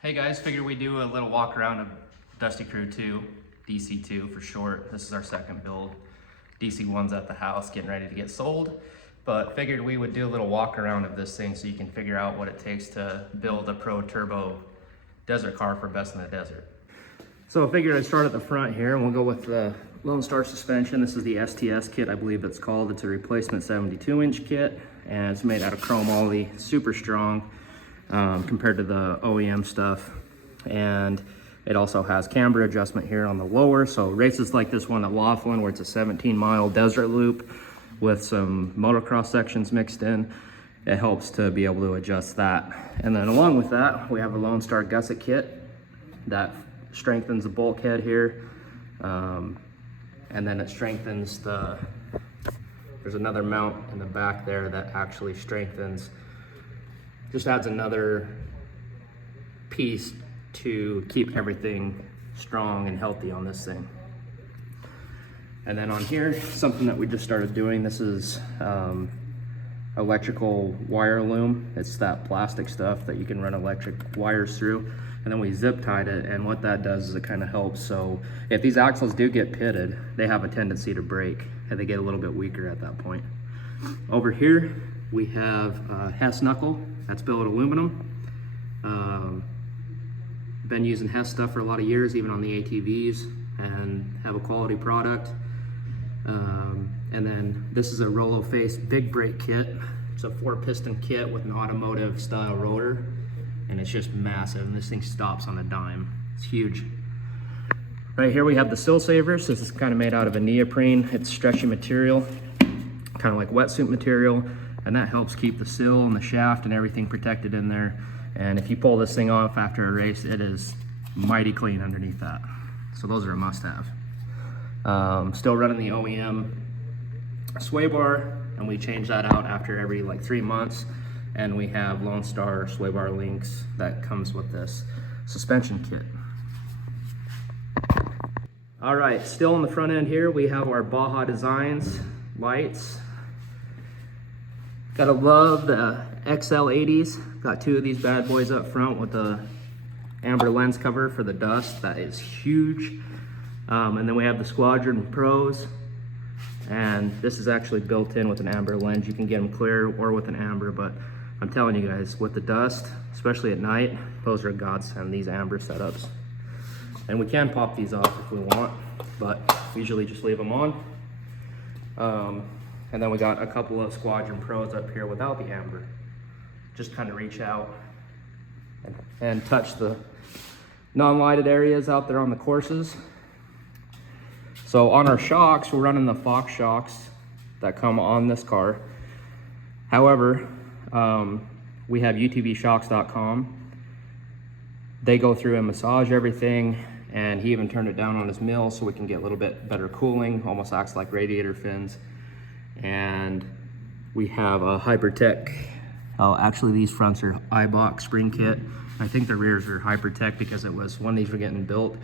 Hey guys, figured we'd do a little walk around of Dusty Crew 2, DC2 for short. This is our second build. DC1's at the house getting ready to get sold, but figured we would do a little walk around of this thing so you can figure out what it takes to build a Pro Turbo desert car for best in the desert. So I figured I'd start at the front here and we'll go with the Lone Star suspension. This is the STS kit, I believe it's called. It's a replacement 72-inch kit and it's made out of chrome ollie, super strong. Compared to the OEM stuff, and it also has camber adjustment here on the lower, so races like this one at Laughlin where it's a 17-mile desert loop with some motocross sections mixed in, it helps to be able to adjust that. And then along with that we have a Lone Star Gusset kit that strengthens the bulkhead here, and then it strengthens there's another mount in the back there that actually strengthens, just adds another piece to keep everything strong and healthy on this thing. And then on here, something that we just started doing, this is electrical wire loom. It's that plastic stuff that you can run electric wires through. And then we zip tied it, and what that does is it kind of helps. So if these axles do get pitted, they have a tendency to break and they get a little bit weaker at that point. Over here, we have Hess knuckle, that's billet aluminum. Been using Hess stuff for a lot of years, even on the ATVs, and have a quality product. And then this is a Rollo Face big brake kit. It's a 4-piston kit with an automotive style rotor, and it's just massive, and this thing stops on a dime. It's huge. Right here we have the sill savers. This is kind of made out of a neoprene. It's stretchy material, kind of like wetsuit material, and that helps keep the sill and the shaft and everything protected in there. And if you pull this thing off after a race, it is mighty clean underneath that. So those are a must-have. Still running the OEM sway bar, and we change that out after every like 3 months. And we have Lone Star sway bar links that comes with this suspension kit. All right, still on the front end here, we have our Baja Designs lights. Gotta love the XL80s. Got 2 of these bad boys up front with the amber lens cover for the dust. That is huge. And then we have the Squadron Pros. And this is actually built in with an amber lens. You can get them clear or with an amber, but I'm telling you guys, with the dust, especially at night, those are a godsend, these amber setups. And we can pop these off if we want, but usually just leave them on. And then we got a couple of Squadron Pros up here without the amber. Just kind of reach out and touch the non-lighted areas out there on the courses. So on our shocks, we're running the Fox shocks that come on this car. However, we have UTVshocks.com. They go through and massage everything, and he even turned it down on his mill so we can get a little bit better cooling, almost acts like radiator fins. And we have a Hypertech. Oh, actually these fronts are iBox spring kit. I think the rears are Hypertech because it was when these were getting built.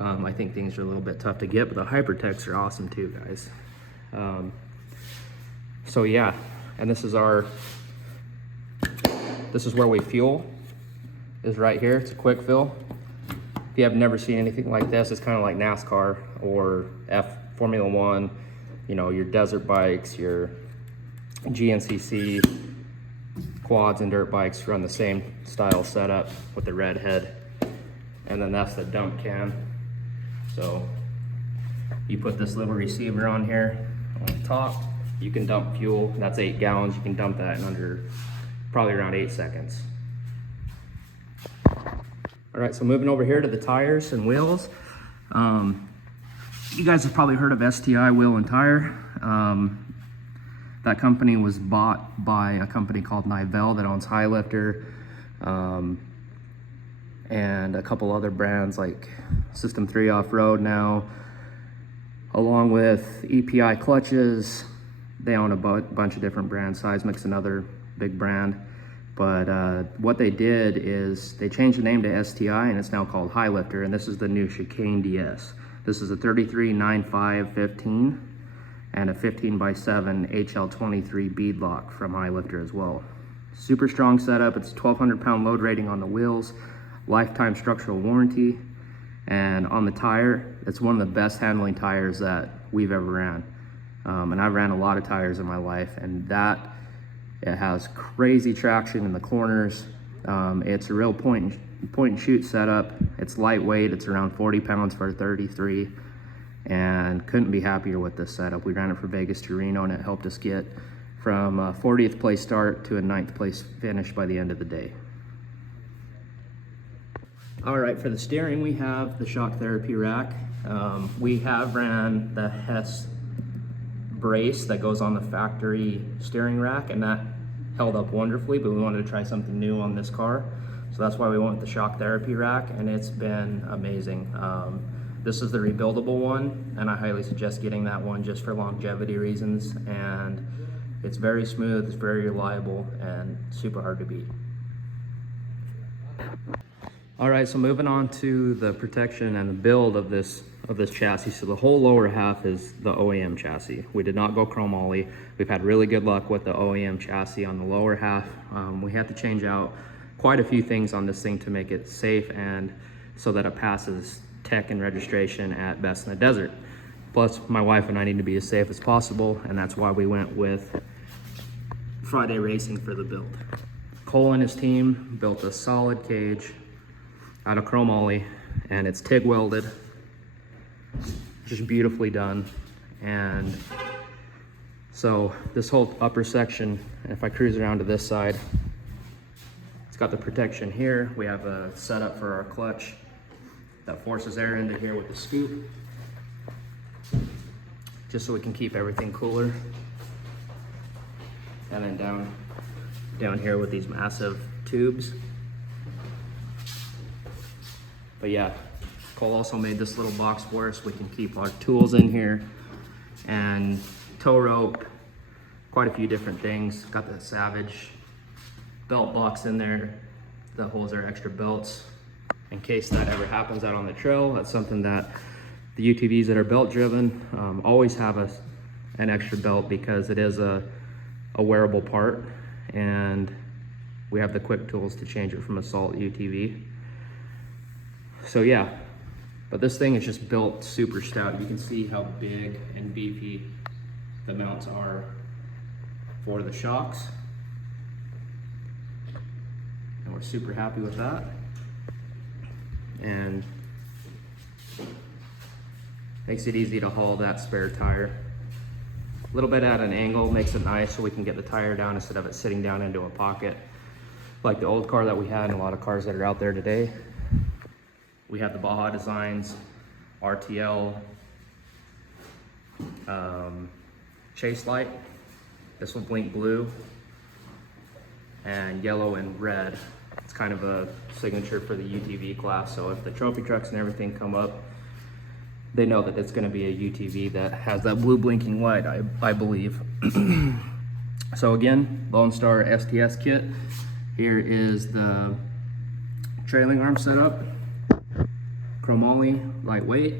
I think things are a little bit tough to get, but the Hypertechs are awesome too, guys. So yeah, and this is where we fuel, is right here. It's a quick fill. If you have never seen anything like this, it's kind of like NASCAR or Formula One. You know, your desert bikes, your GNCC quads and dirt bikes run the same style setup with the red head. And then that's the dump can. So you put this little receiver on here on the top, you can dump fuel. That's 8 gallons. You can dump that in under probably around 8 seconds. All right, so moving over here to the tires and wheels. You guys have probably heard of STI Wheel and Tire. That company was bought by a company called Nivell that owns Highlifter, and a couple other brands like System 3 Off-Road now, along with EPI clutches. They own a bunch of different brands. Seismic's another big brand. But what they did is they changed the name to STI, and it's now called Highlifter, and this is the new Chicane DS. This is a 33-95-15 and a 15x7 HL23 beadlock from Highlifter as well. Super strong setup. It's 1,200 pound load rating on the wheels. lifetime structural warranty. And on the tire, it's one of the best handling tires that we've ever ran. And I've ran a lot of tires in my life, and it has crazy traction in the corners. It's a real point and shoot setup. It's lightweight, it's around 40 pounds for a 33, and couldn't be happier with this setup. We ran it for Vegas to Reno, and it helped us get from a 40th place start to a 9th place finish by the end of the day. All right, for the steering, we have the shock therapy rack. We have ran the Hess brace that goes on the factory steering rack, and that held up wonderfully, but we wanted to try something new on this car. So that's why we went with the shock therapy rack, and it's been amazing. This is the rebuildable one, and I highly suggest getting that one just for longevity reasons. And it's very smooth, it's very reliable, and super hard to beat. All right, so moving on to the protection and the build of this chassis. So the whole lower half is the OEM chassis. We did not go chromoly. We've had really good luck with the OEM chassis on the lower half. We had to change out quite a few things on this thing to make it safe and so that it passes tech and registration at best in the desert. Plus, my wife and I need to be as safe as possible, and that's why we went with Friday Racing for the build. Cole and his team built a solid cage out of chromoly, and it's TIG welded, just beautifully done. And so this whole upper section, if I cruise around to this side, it's got the protection here. We have a setup for our clutch that forces air into here with the scoop, just so we can keep everything cooler. And then down here with these massive tubes. But yeah, Cole also made this little box for us. We can keep our tools in here, and tow rope, quite a few different things. Got the Savage belt box in there that holds our extra belts in case that ever happens out on the trail. That's something that the UTVs that are belt driven always have an extra belt, because it is a wearable part, and we have the quick tools to change it from a salt UTV. So yeah, but this thing is just built super stout. You can see how big and beefy the mounts are for the shocks, and we're super happy with that. And makes it easy to haul that spare tire. A little bit at an angle makes it nice, so we can get the tire down instead of it sitting down into a pocket like the old car that we had and a lot of cars that are out there today. We have the Baja Designs RTL chase light. This will blink blue and yellow and red. It's kind of a signature for the UTV class, so if the trophy trucks and everything come up, they know that it's going to be a UTV that has that blue blinking light, I believe. So again, Lone Star STS kit. Here is the trailing arm setup. Chromoly, lightweight,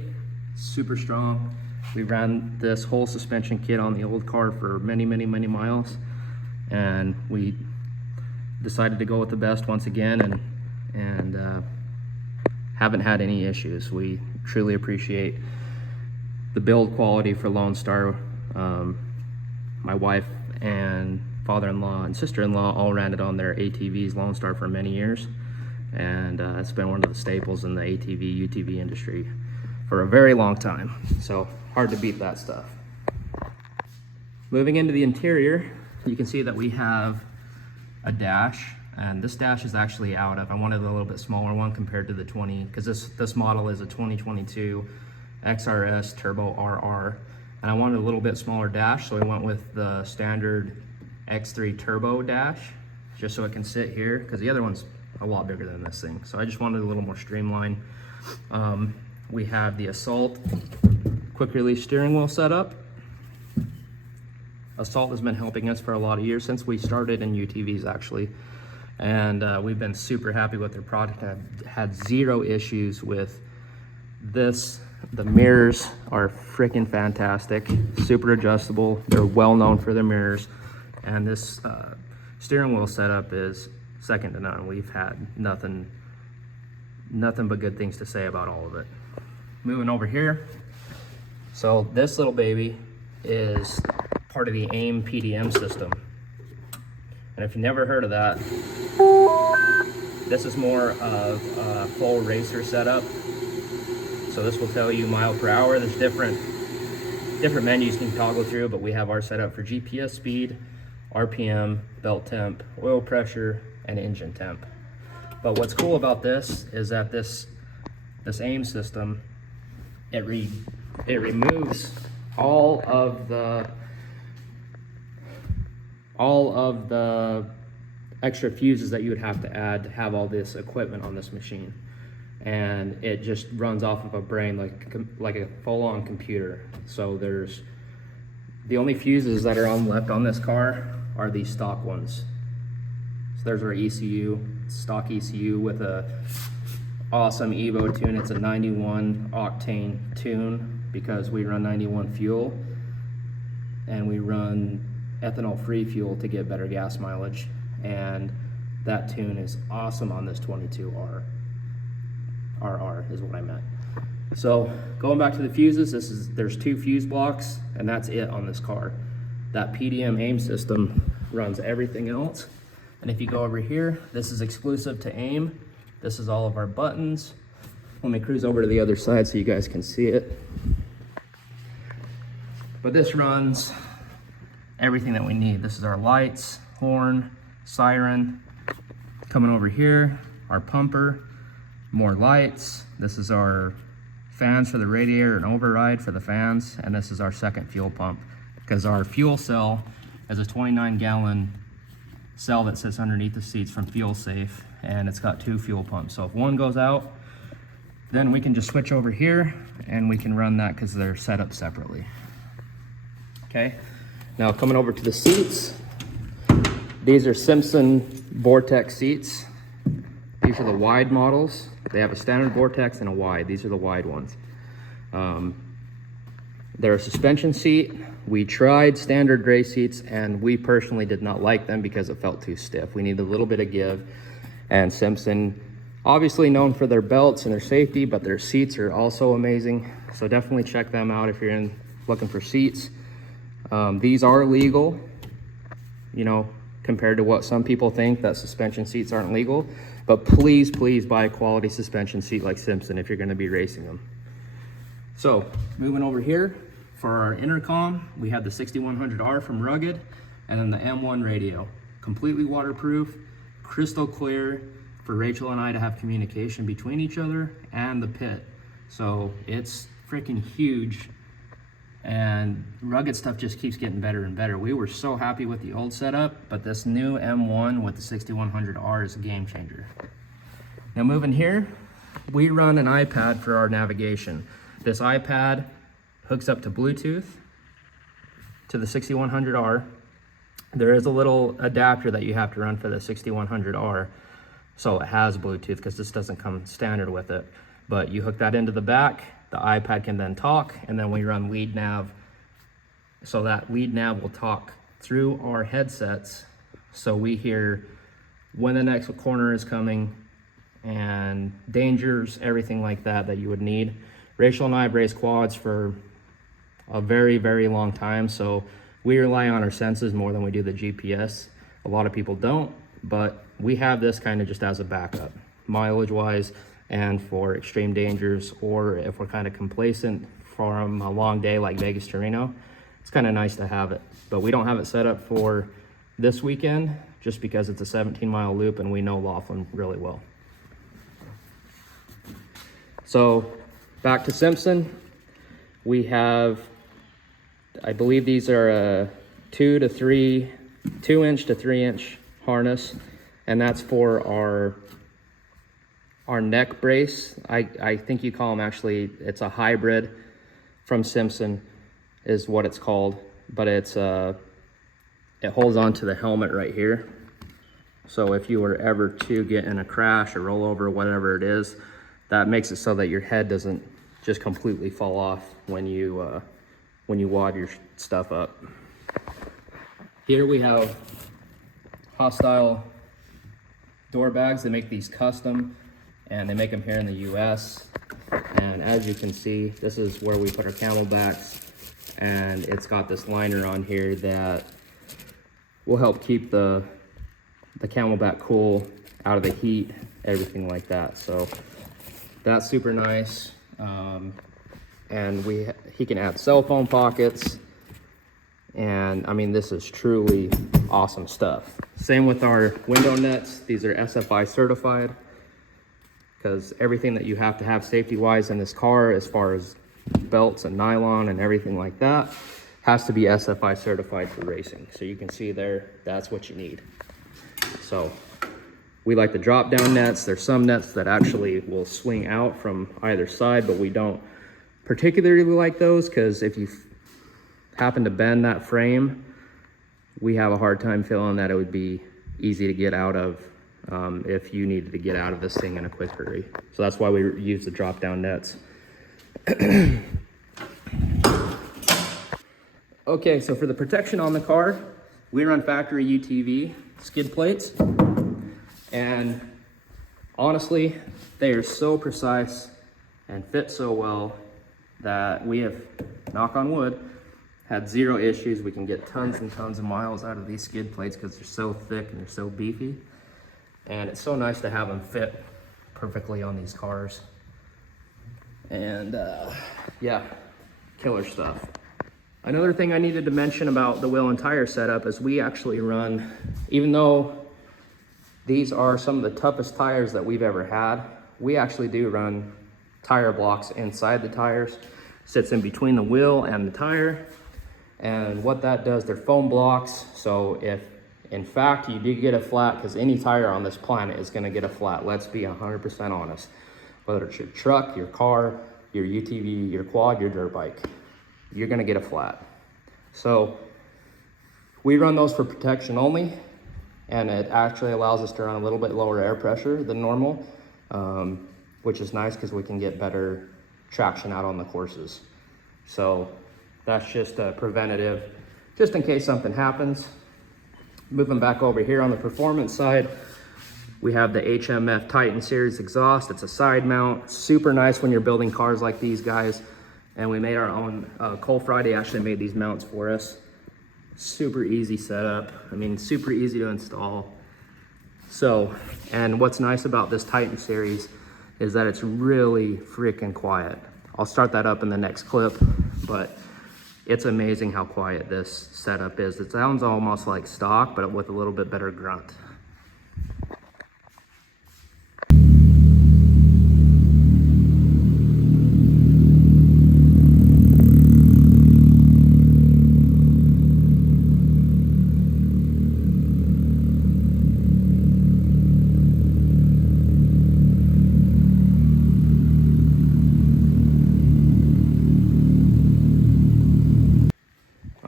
super strong. We ran this whole suspension kit on the old car for many miles, and we decided to go with the best once again, and haven't had any issues. We truly appreciate the build quality for Lone Star. My wife and father-in-law and sister-in-law all ran it on their ATVs, Lone Star, for many years. And it's been one of the staples in the ATV, UTV industry for a very long time. So hard to beat that stuff. Moving into the interior, you can see that we have a dash, and this dash is actually out of, I wanted a little bit smaller one compared to the 20, because this model is a 2022 XRS Turbo RR, and I wanted a little bit smaller dash, so I went with the standard X3 Turbo dash, just so it can sit here, because the other one's a lot bigger than this thing. So I just wanted a little more streamlined. We have the Assault quick release steering wheel setup. Assault has been helping us for a lot of years, since we started in UTVs actually. And we've been super happy with their product. I've had zero issues with this. The mirrors are freaking fantastic, super adjustable. They're well known for their mirrors. And this steering wheel setup is second to none. We've had nothing nothing but good things to say about all of it. Moving over here. So this little baby is part of the AIM PDM system. And if you've never heard of that, this is more of a full racer setup. So this will tell you mile per hour. There's different menus you can toggle through, but we have our setup for GPS speed, RPM, belt temp, oil pressure, and engine temp. But what's cool about this is that this AIM system, it removes all of the extra fuses that you would have to add to have all this equipment on this machine. And it just runs off of a brain like a full-on computer. So the only fuses that are left on this car are these stock ones. So there's our ECU, stock ECU with a awesome Evo tune. It's a 91 Octane Tune because we run 91 fuel and we run ethanol free fuel to get better gas mileage. And that tune is awesome on this 22R. RR is what I meant. So going back to the fuses, there's 2 fuse blocks and that's it on this car. That PDM AIM system runs everything else. And if you go over here, this is exclusive to AIM. This is all of our buttons. Let me cruise over to the other side so you guys can see it. But this runs everything that we need. This is our lights, horn, siren. Coming over here, our pumper, more lights. This is our fans for the radiator and override for the fans. And this is our second fuel pump because our fuel cell is a 29-gallon cell that sits underneath the seats from Fuel Safe, and it's got 2 fuel pumps. So if one goes out, then we can just switch over here and we can run that because they're set up separately. Okay, now coming over to the seats, these are Simpson Vortex seats. These are the wide models. They have a standard Vortex and a wide. These are the wide ones. They're a suspension seat. We tried standard gray seats and we personally did not like them because it felt too stiff. We need a little bit of give. And Simpson, obviously known for their belts and their safety, but their seats are also amazing. So definitely check them out if you're looking for seats. These are legal, you know, compared to what some people think that suspension seats aren't legal. But please, please buy a quality suspension seat like Simpson if you're going to be racing them. So moving over here for our intercom, we have the 6100R from Rugged, and then the M1 radio, completely waterproof, crystal clear for Rachel and I to have communication between each other and the pit. So it's freaking huge. And Rugged stuff just keeps getting better and better. We were so happy with the old setup, but this new M1 with the 6100R is a game changer. Now moving here, we run an iPad for our navigation. This iPad hooks up to Bluetooth to the 6100R. There is a little adapter that you have to run for the 6100R, so it has Bluetooth because this doesn't come standard with it. But you hook that into the back, the iPad can then talk, and then we run lead nav. So that lead nav will talk through our headsets. So we hear when the next corner is coming and dangers, everything like that that you would need. Rachel and I have raced quads for a very, very long time. So we rely on our senses more than we do the GPS. A lot of people don't, but we have this kind of just as a backup, mileage wise, and for extreme dangers, or if we're kind of complacent from a long day like Vegas to Reno, it's kind of nice to have it. But we don't have it set up for this weekend just because it's a 17-mile loop and we know Laughlin really well. So back to Simpson, we have, I believe these are a 2-inch to 3-inch harness, and that's for our neck brace. I think you call them, actually, it's a hybrid from Simpson is what it's called, but it holds on to the helmet right here. So if you were ever to get in a crash or roll over, whatever it is, that makes it so that your head doesn't just completely fall off when you wad your stuff up. Here we have Hostile door bags. They make these custom and they make them here in the US. And as you can see, this is where we put our camelbacks, and it's got this liner on here that will help keep the camelback cool, out of the heat, everything like that. So that's super nice. And he can add cell phone pockets, and I mean, this is truly awesome stuff. Same with our window nets. These are SFI certified, because everything that you have to have safety wise in this car, as far as belts and nylon and everything like that, has to be SFI certified for racing. So you can see there, that's what you need. So we like the drop down nets. There's some nets that actually will swing out from either side, but we don't particularly like those, because if you happen to bend that frame, we have a hard time feeling that it would be easy to get out of if you needed to get out of this thing in a quick hurry. So that's why we use the drop down nets. Okay, so for the protection on the car, we run factory UTV skid plates, and honestly, they are so precise and fit so well that we have, knock on wood, had zero issues. We can get tons and tons of miles out of these skid plates because they're so thick and they're so beefy. And it's so nice to have them fit perfectly on these cars. And yeah, killer stuff. Another thing I needed to mention about the wheel and tire setup is we actually run, even though these are some of the toughest tires that we've ever had, we actually do run TireBlocks inside the tires. Sits in between the wheel and the tire. And what that does, they're foam blocks. So if in fact you do get a flat, because any tire on this planet is gonna get a flat, let's be 100% honest. Whether it's your truck, your car, your UTV, your quad, your dirt bike, you're gonna get a flat. So we run those for protection only, and it actually allows us to run a little bit lower air pressure than normal, which is nice because we can get better traction out on the courses. So that's just a preventative, just in case something happens. Moving back over here on the performance side, we have the HMF Titan Series exhaust. It's a side mount, super nice when you're building cars like these guys. And we made our own, Cole Friday actually made these mounts for us. Super easy setup. I mean, super easy to install. So, and what's nice about this Titan Series is that it's really freaking quiet. I'll start that up in the next clip, but it's amazing how quiet this setup is. It sounds almost like stock, but with a little bit better grunt.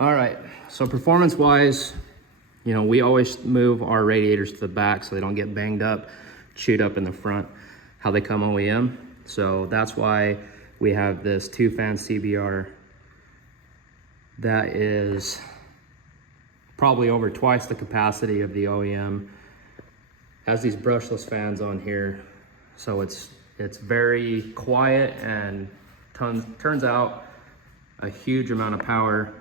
All right, so performance-wise, you know, we always move our radiators to the back so they don't get banged up, chewed up in the front, how they come OEM. So that's why we have this 2-fan CBR that is probably over twice the capacity of the OEM. Has these brushless fans on here, so it's very quiet and turns out a huge amount of power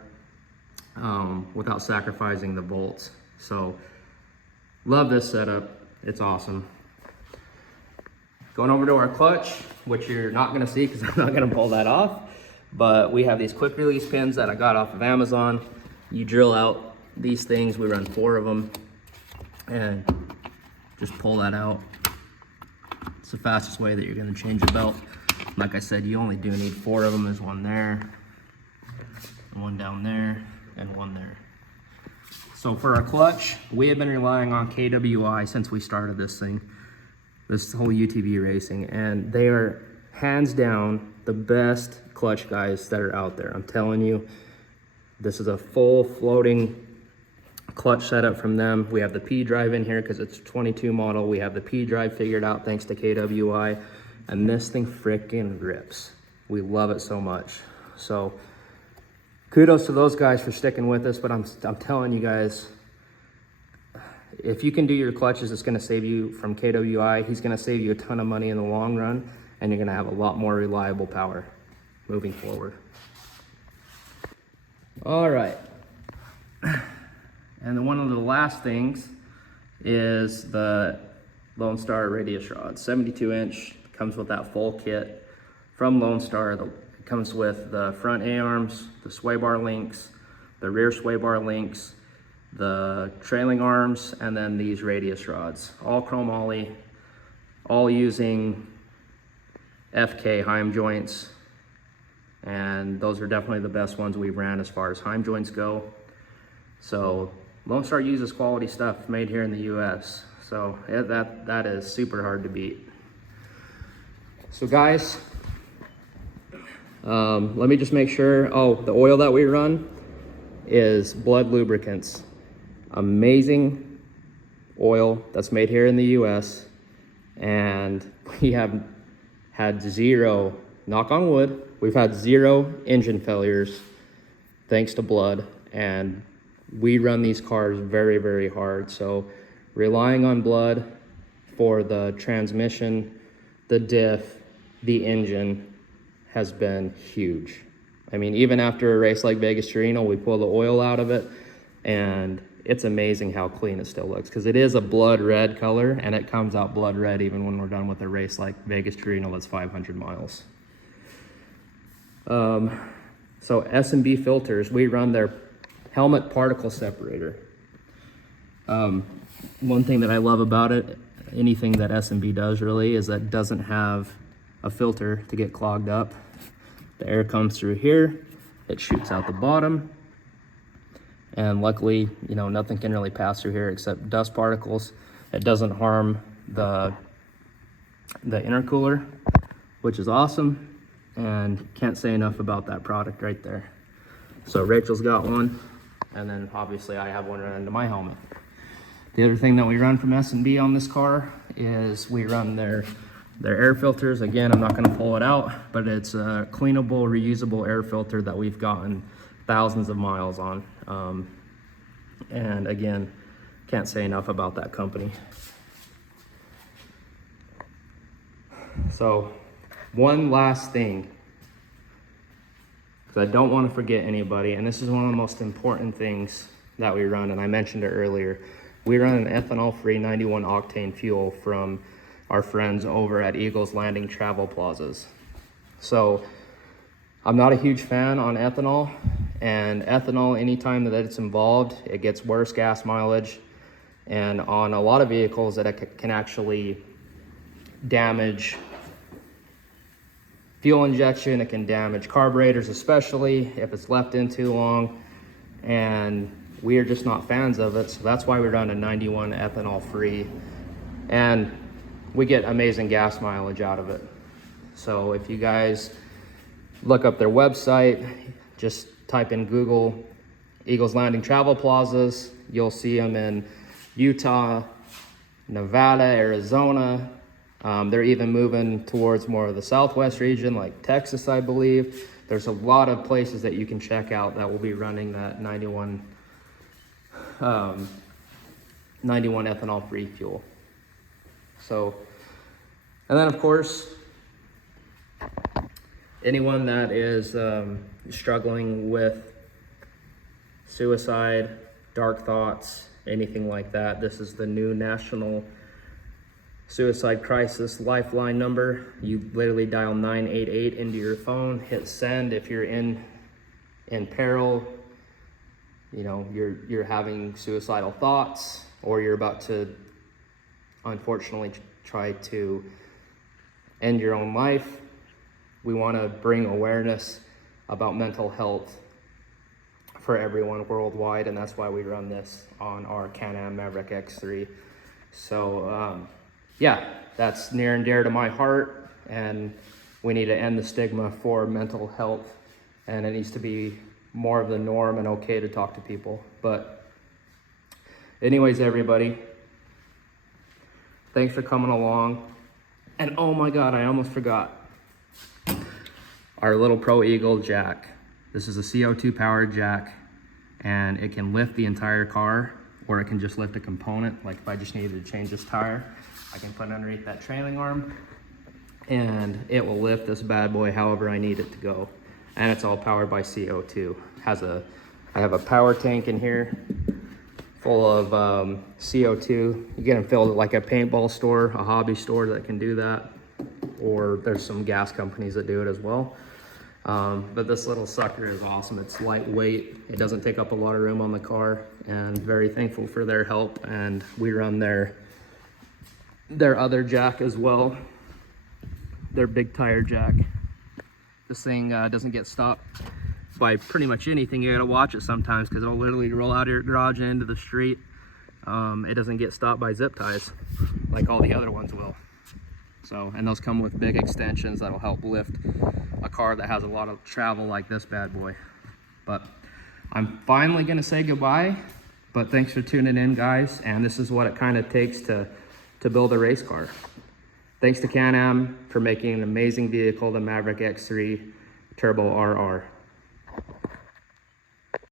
without sacrificing the volts. So love this setup, it's awesome. Going over to our clutch, which you're not gonna see because I'm not gonna pull that off, but we have these quick release pins that I got off of Amazon. You drill out these things, we run 4 of them, and just pull that out. It's the fastest way that you're gonna change a belt. Like I said, you only do need 4 of them. There's one there, one down there, and one there. So for our clutch, we have been relying on KWI since we started this thing, this whole UTV racing, and they are hands down the best clutch guys that are out there. I'm telling you, this is a full floating clutch setup from them. We have the P drive in here because it's a 22 model. We have the P drive figured out thanks to KWI, and this thing freaking rips. We love it so much. So kudos to those guys for sticking with us, but I'm telling you guys, if you can do your clutches, it's gonna save you from KWI. He's gonna save you a ton of money in the long run, and you're gonna have a lot more reliable power moving forward. All right. And then one of the last things is the Lone Star radius rod, 72 inch, comes with that full kit from Lone Star. It comes with the front A-arms, the sway bar links, the rear sway bar links, the trailing arms, and then these radius rods, all chrome ollie, all using FK Heim joints, and those are definitely the best ones we ran as far as Heim joints go. So Lone Star uses quality stuff made here in the US, so that is super hard to beat. So guys, let me just make sure, the oil that we run is Blood Lubricants. Amazing oil that's made here in the US, and we have had zero, knock on wood, we've had zero engine failures thanks to Blood, and we run these cars very, very hard. So relying on Blood for the transmission, the diff, the engine has been huge. I mean, even after a race like Vegas to Reno, we pull the oil out of it, and it's amazing how clean it still looks, because it is a blood red color, and it comes out blood red even when we're done with a race like Vegas to Reno that's 500 miles. So S&B filters, we run their helmet particle separator. One thing that I love about it, anything that S&B does really, is that it doesn't have a filter to get clogged up. The air comes through here, it shoots out the bottom, and luckily, you know, nothing can really pass through here except dust particles. It doesn't harm the intercooler, which is awesome, and can't say enough about that product right there. So Rachel's got one, and then obviously I have one run into my helmet. The other thing that we run from S&B on this car is we run their air filters. Again, I'm not gonna pull it out, but it's a cleanable, reusable air filter that we've gotten thousands of miles on. And again, can't say enough about that company. So one last thing, because I don't want to forget anybody, and this is one of the most important things that we run, and I mentioned it earlier. We run an ethanol-free 91 octane fuel from our friends over at Eagles Landing Travel Plazas. So I'm not a huge fan on ethanol, and ethanol, anytime that it's involved, it gets worse gas mileage, and on a lot of vehicles that it can actually damage fuel injection, it can damage carburetors, especially if it's left in too long, and we are just not fans of it. So that's why we run a 91 ethanol free, and we get amazing gas mileage out of it. So if you guys look up their website, just type in Google Eagles Landing Travel Plazas, you'll see them in Utah, Nevada, Arizona. They're even moving towards more of the Southwest region, like Texas, I believe. There's a lot of places that you can check out that will be running that 91 ethanol free fuel. So, and then of course, anyone that is struggling with suicide, dark thoughts, anything like that, this is the new National Suicide Crisis Lifeline number. You literally dial 988 into your phone, hit send if you're in peril, you know, you're having suicidal thoughts, or you're about to unfortunately try to end your own life. We want to bring awareness about mental health for everyone worldwide, and that's why we run this on our Can-Am Maverick X3. So yeah, that's near and dear to my heart, and we need to end the stigma for mental health, and it needs to be more of the norm and okay to talk to people. But anyways, everybody, thanks for coming along. And oh my God, I almost forgot. Our little Pro Eagle jack. This is a CO2 powered jack, and it can lift the entire car, or it can just lift a component. Like if I just needed to change this tire, I can put it underneath that trailing arm and it will lift this bad boy however I need it to go. And it's all powered by CO2. I have a power tank in here full of CO2. You get them filled at like a paintball store, a hobby store that can do that, or there's some gas companies that do it as well. But this little sucker is awesome. It's lightweight. It doesn't take up a lot of room on the car, and very thankful for their help. And we run their other jack as well, their big tire jack. This thing doesn't get stopped by pretty much anything. You gotta watch it sometimes because it'll literally roll out of your garage and into the street. It doesn't get stopped by zip ties like all the other ones will. So, and those come with big extensions that'll help lift a car that has a lot of travel like this bad boy. But I'm finally gonna say goodbye, but thanks for tuning in, guys. And this is what it kind of takes to build a race car. Thanks to Can-Am for making an amazing vehicle, the Maverick X3 Turbo RR.